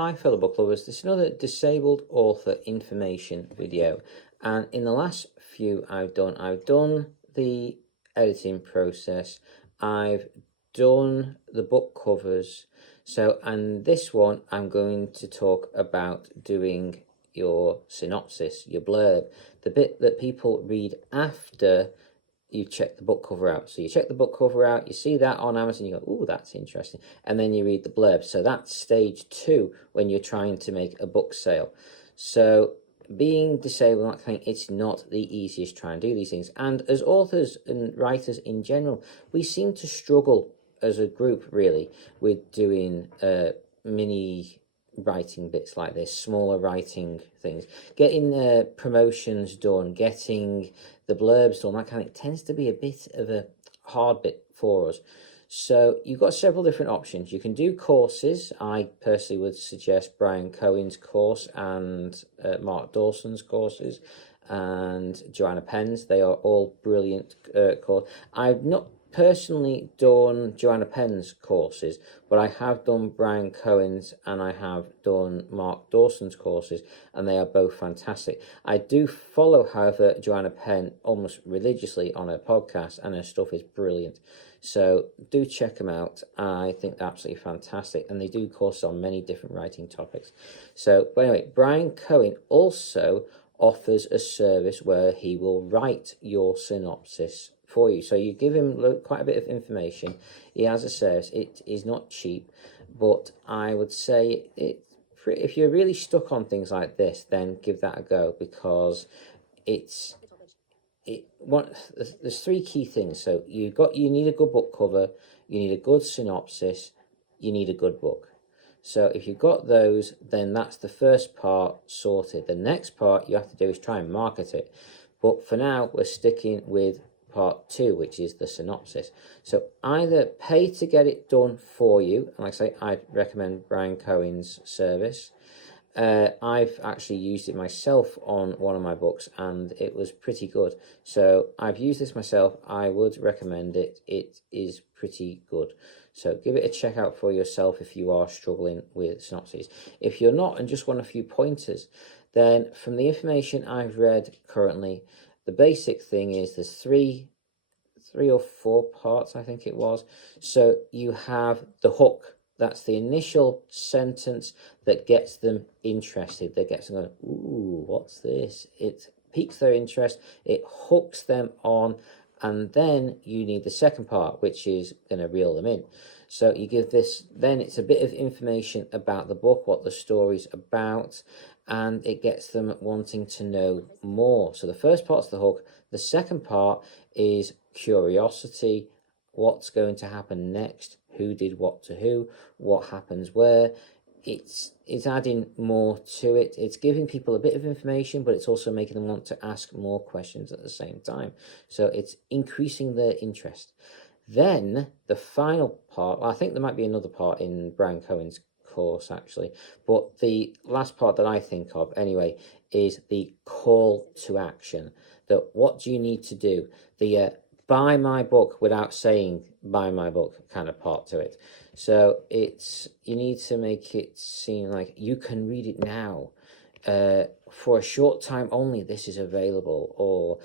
Hi fellow book lovers, this is another disabled author information video, and in the last few I've done the editing process, I've done the book covers, and this one I'm going to talk about doing your synopsis, your blurb, the bit that people read after you check the book cover out. So you check the book cover out, you see that on Amazon, you go, oh, that's interesting. And then you read the blurb. So that's stage 2 when you're trying to make a book sale. So being disabled, that thing, it's not the easiest to try and do these things. And as authors and writers in general, we seem to struggle as a group, really, with doing mini writing bits like this, smaller writing things, getting promotions done, getting the blurbs done, that kind of thing tends to be a bit of a hard bit for us. So you've got several different options. You can do courses. I personally would suggest Brian Cohen's course and Mark Dawson's courses and Joanna Penn's. They are all brilliant courses. I've not personally done Joanna Penn's courses, but I have done Brian Cohen's and I have done Mark Dawson's courses, and they are both fantastic. I do follow, however, Joanna Penn almost religiously on her podcast, and her stuff is brilliant. So do check them out. I think they're absolutely fantastic, and they do courses on many different writing topics. So, but anyway, Brian Cohen also offers a service where he will write your synopsis for you. So you give him quite a bit of information. He has a service. It is not cheap, but I would say if you're really stuck on things like this, then give that a go, because there's 3 key things. So you need a good book cover, you need a good synopsis, you need a good book. So if you've got those, then that's the first part sorted. The next part you have to do is try and market it. But for now, we're sticking with part 2, which is the synopsis. So either pay to get it done for you, and like I say, I'd recommend Brian Cohen's service. I've actually used it myself on one of my books, and it was pretty good. So I've used this myself. I would recommend it. It is pretty good. So give it a check out for yourself if you are struggling with synopses. If you're not and just want a few pointers, then from the information I've read currently, the basic thing is there's three or 4 parts, I think it was. So you have the hook. That's the initial sentence that gets them interested, that gets them going, ooh, what's this? It piques their interest, it hooks them on, and then you need the second part, which is going to reel them in. So you give this, then it's a bit of information about the book, what the story's about, and it gets them wanting to know more. So the first part's the hook. The second part is curiosity. What's going to happen next? Who did what to who? What happens where? It's adding more to it. It's giving people a bit of information, but it's also making them want to ask more questions at the same time. So it's increasing their interest. Then the final part, I think there might be another part in Brian Cohen's course actually, but the last part that I think of anyway is the call to action. That what do you need to do? The buy my book without saying buy my book kind of part to it. So you need to make it seem like you can read it now. For a short time only, this is available, or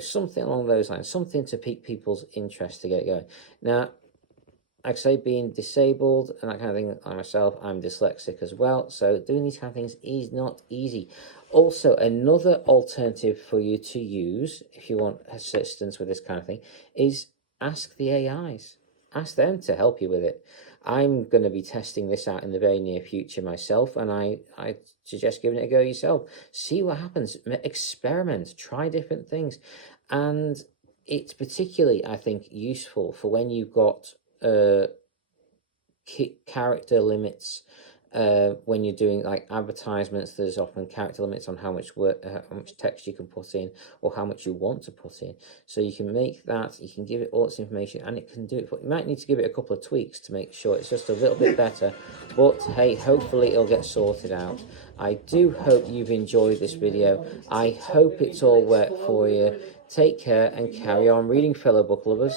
something along those lines, something to pique people's interest to get going. Now, like I say, being disabled and that kind of thing, like myself, I'm dyslexic as well, so doing these kind of things is not easy. Also, another alternative for you to use, if you want assistance with this kind of thing, is ask the AIs. Ask them to help you with it. I'm going to be testing this out in the very near future myself, and I suggest giving it a go yourself. See what happens. Experiment. Try different things. And it's particularly, I think, useful for when you've got character limits. When you're doing like advertisements, there's often character limits on how much text you can put in, or how much you want to put in. So you can make that, you can give it all its information, and it can do it. But you might need to give it a couple of tweaks to make sure it's just a little bit better. But hey, hopefully it'll get sorted out. I do hope you've enjoyed this video. I hope it's all worked for you. Take care and carry on reading, fellow book lovers.